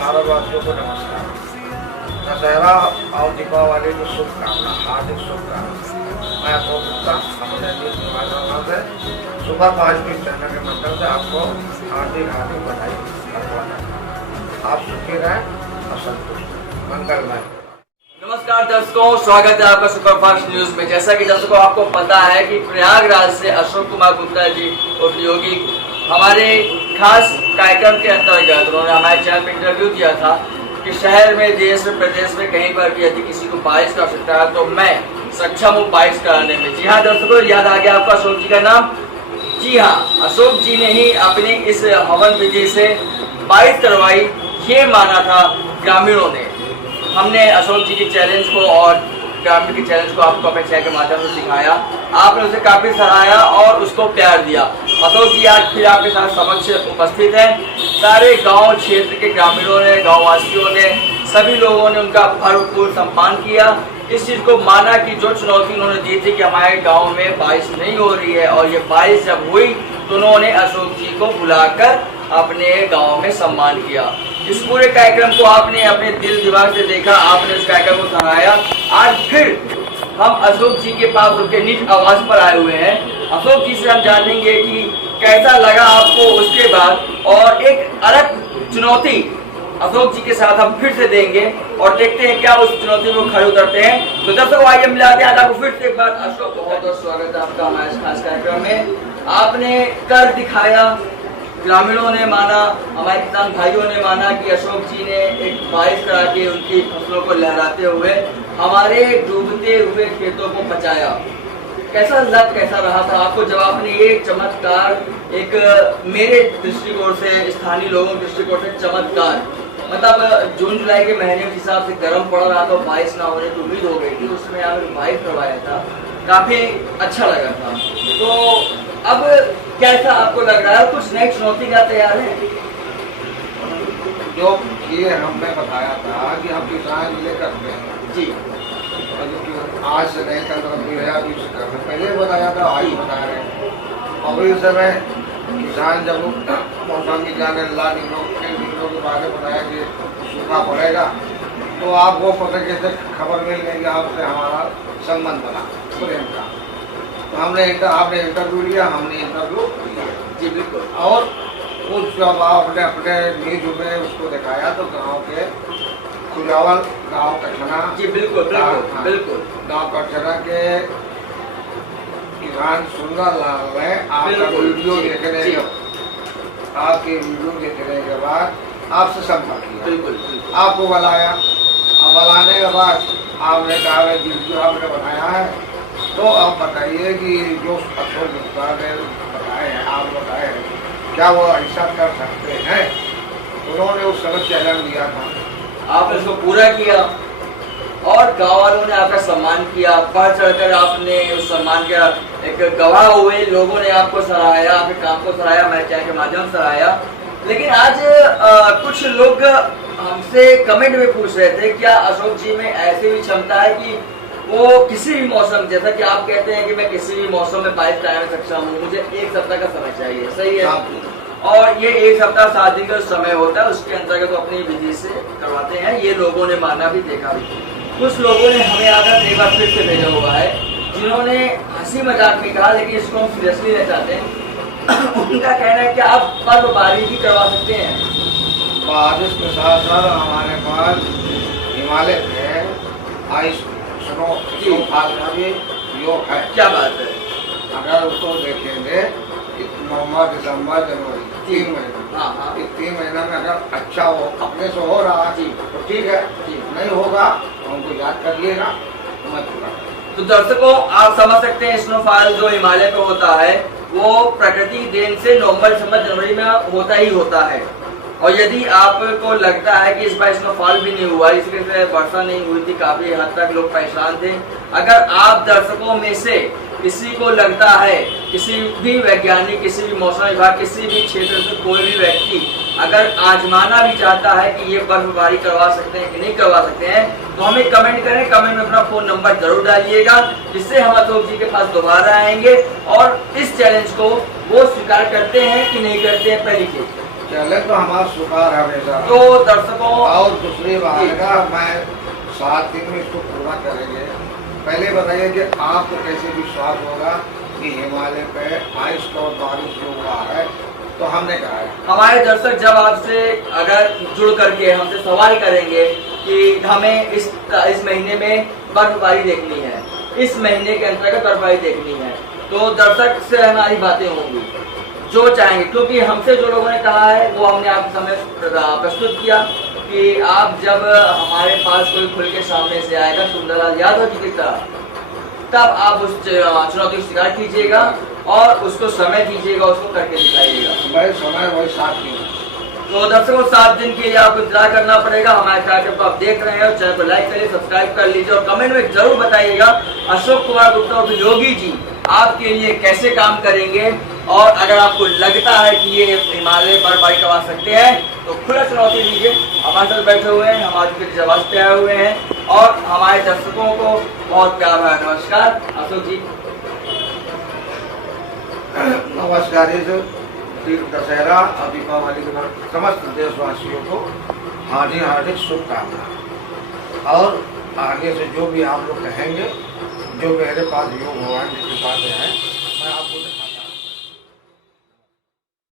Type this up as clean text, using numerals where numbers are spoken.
भारतवासियों को नमस्कार। दशहरा और दीपावली की शुभकामना, हार्दिक शुभकामना। मैं अशोक गुप्ता, अपने निवास से सुपर पॉजिटिव चैनल के माध्यम से आपको हार्दिक बधाई करवाना। आप सुखी रहें और संतुष्ट, मंगलमय। नमस्कार दर्शकों, स्वागत है आपका सुपरफास्ट न्यूज में। जैसा कि दर्शकों आपको पता है कि प्रयागराज से अशोक कुमार गुप्ता जी उर्फ योगी हमारे खास कार्यक्रम के अंतर्गत उन्होंने हमारे चैनल पर इंटरव्यू दिया था कि शहर में, देश में, प्रदेश में कहीं पर भी यदि किसी को बारिश का आवश्यकता है तो मैं सक्षम हूँ बारिश कराने में। जी हाँ दर्शकों, याद आ गया आपको अशोक जी का नाम। जी हाँ, अशोक जी ने ही अपनी इस हवन विधि से बारिश करवाई, ये माना था ग्रामीणों ने। हमने अशोक जी की चैलेंज को और ग्रामीण की चैलेंज को आपको अपने चैनल के माध्यम से सिखाया, आपने उसे काफी सराहा और उसको प्यार दिया। अशोक जी आज फिर आपके साथ समक्ष उपस्थित हैं। सारे गांव क्षेत्र के ग्रामीणों ने, गांववासियों ने, सभी लोगों ने उनका भरपूर सम्मान किया। इस चीज को माना कि जो चुनौती उन्होंने दी थी कि हमारे गाँव में बारिश नहीं हो रही है, और ये बारिश जब हुई तो उन्होंने अशोक जी को बुलाकर अपने गाँव में सम्मान किया। इस पूरे कार्यक्रम को आपने अपने दिल दिमाग से देखा, आपने इस कार्यक्रम को सराहाया। आज फिर हम अशोक जी के पास उनके निज आवास पर आए हुए हैं। अशोक जी से हम जानेंगे कि कैसा लगा आपको उसके बाद, और एक अलग चुनौती अशोक जी के साथ हम फिर से देंगे और देखते हैं क्या उस चुनौती को खड़े उतरते हैं। तो दर्शकों आइए मिलाते हैं आपको फिर से एक बार। अशोक, बहुत बहुत स्वागत है आपका हमारे खास कार्यक्रम में। आपने कर दिखाया, ग्रामीणों ने माना, हमारे किसान भाइयों ने माना कि अशोक जी ने एक बारिश करा के उनकी फसलों को लहराते हुए हमारे डूबते हुए खेतों को बचाया। कैसा रहा था आपको जब आपने ये चमत्कार, एक मेरे दृष्टिकोण से, स्थानीय लोगों के दृष्टिकोण से चमत्कार, मतलब जून जुलाई के महीने के हिसाब से गर्म पड़ रहा था, बारिश ना होने की उम्मीद हो गई थी, उसमें आपने बारिश करवाया था, काफी अच्छा लगा था। तो अब कैसा आपको लग रहा है? कुछ नई चुनौती का तैयार है? जो ये हमने बताया था कि हम किसान जिले करते हैं जी, आज से नहीं कल 2020 से पहले बताया था, आज बता रहे हैं। अभी उस समय किसान जब मौसम की जाने ला दिनों के बाद बताया कि सूखा पड़ेगा, तो आपको पता कैसे खबर मिल गई कि आपसे हमारा संबंध बना प्रेम का। तो आपने इंटरव्यू लिया, हमने इंटरव्यू लिया। जी बिल्कुल। और उस जब आपने अपने न्यूज में उसको दिखाया तो गांव के खुजावल, गांव कठना, जी बिल्कुल बिल्कुल बिल्कुल, गांव कठना के किसान सुंदर लाल ने आपका वीडियो देखने के बाद आपसे संपर्क किया। बिल्कुल, आपको बुलाया, अब बुलाने के बाद आपने कहा वीडियो आपने बनाया है, तो आप बताइए कि जो अशोक गुप्ता ने बताए हैं, आप बताए हैं, क्या वो ऐसा कर सकते हैं? उन्होंने उस समय चैलेंज दिया था, आपने उसको पूरा किया और गाँव वालों ने आपका सम्मान किया। बढ़ चढ़कर आपने उस सम्मान का एक गवाह हुए, लोगों ने आपको सराहाया, आपके काम को सराहाया, मैं चैनल के माध्यम से सराहाया। लेकिन आज कुछ लोग हमसे कमेंट में पूछ रहे थे, क्या अशोक जी में ऐसी भी क्षमता है कि वो किसी भी मौसम, जैसा कि आप कहते हैं कि मैं किसी भी मौसम में बारिश कराने में सक्षम हूँ, मुझे 1 सप्ताह का समय चाहिए, सही है? और ये 1 सप्ताह 7 दिन का समय होता है, उसके अंतर्गत अपनी विधि से करवाते हैं। ये लोगों ने माना भी, देखा भी। कुछ लोगों ने हमें आकर एक बार फिर से भेजा हुआ है, जिन्होंने हंसी मजाक में कहा, लेकिन इसको हम सीरियसली नहीं चाहते हैं। उनका कहना है कि आप बर्फबारी भी करवा सकते हैं। बारिश के साथ साथ हमारे पास हिमालय में आइस स्नोफॉल का भी योग है। क्या बात है? अगर उसको देखेंगे नवंबर, दिसंबर, जनवरी 3 महीना, हाँ, इस 3 महीना में अगर अच्छा हो, अपने से हो रहा है तो ठीक है, नहीं होगा तो हमको याद करिएगा, मत पूरा। तो दर्शकों आप समझ सकते हैं, स्नोफॉल जो हिमालय पे होता है वो प्रकृति देन से नवंबर, दिसंबर, जनवरी में होता ही होता है। और यदि आपको लगता है कि इस बार स्नोफॉल भी नहीं हुआ, इसके से वर्षा नहीं हुई थी, काफी हद तक लोग परेशान थे, अगर आप दर्शकों में से किसी को लगता है, किसी भी वैज्ञानिक, किसी भी मौसम विभाग, किसी भी क्षेत्र से कोई भी व्यक्ति अगर आजमाना भी चाहता है कि ये बर्फबारी करवा सकते हैं कि नहीं करवा सकते हैं, तो हमें कमेंट करें। कमेंट में अपना फोन नंबर जरूर डालिएगा, जिससे हम अशोक जी के पास दोबारा आएंगे और इस चैलेंज को वो स्वीकार करते हैं कि नहीं करते हैं, पहली चीज। चले तो हमारा स्वीकार हमेशा। तो दर्शकों और दूसरी बात का मैं 7 दिन में इसको पूरा करेंगे। पहले बताइए कि आपको कैसे विश्वास होगा कि हिमालय पे आइस और बारिश जो हुआ है, तो हमने कहा है। हमारे दर्शक जब आपसे अगर जुड़ करके हमसे सवाल करेंगे कि हमें इस महीने में बर्फबारी देखनी है, इस महीने के अंतर्गत बर्फबारी देखनी है, तो दर्शक से हमारी बातें होंगी जो चाहेंगे, क्योंकि हमसे जो लोगों ने कहा है वो हमने आपके सामने प्रस्तुत किया कि आप जब हमारे पास कोई खुल के सामने से आएगा सुंदरलाल यादव जी की तरह, तब आप उस चुनौती को स्वीकार कीजिएगा और उसको समय दीजिएगा, उसको करके दिखाइएगा। भाई समय वही 7 दिन। तो दर्शकों 7 दिन के लिए आपको इंतजार करना पड़ेगा। हमारे कार्यक्रम को आप देख रहे हैं, चैनल को लाइक करिए, सब्सक्राइब कर लीजिए और कमेंट में जरूर बताइएगा अशोक कुमार गुप्ता और योगी जी आपके लिए कैसे काम करेंगे। और अगर आपको लगता है कि ये हिमालय बर्फबारी करवा सकते हैं तो खुला चुनौती दीजिए। हमारे साथ बैठे हुए हैं, हमारे जवाब पे आए हुए हैं और हमारे दर्शकों को बहुत प्यार भरा नमस्कार। अशोक जी नमस्कार। दशहरा और दीपावली के समस्त देशवासियों को हार्दिक हार्दिक शुभकामनाएं। और आगे से जो भी आप लोग कहेंगे, जो मेरे पास योग भगवान जी की बातें हैं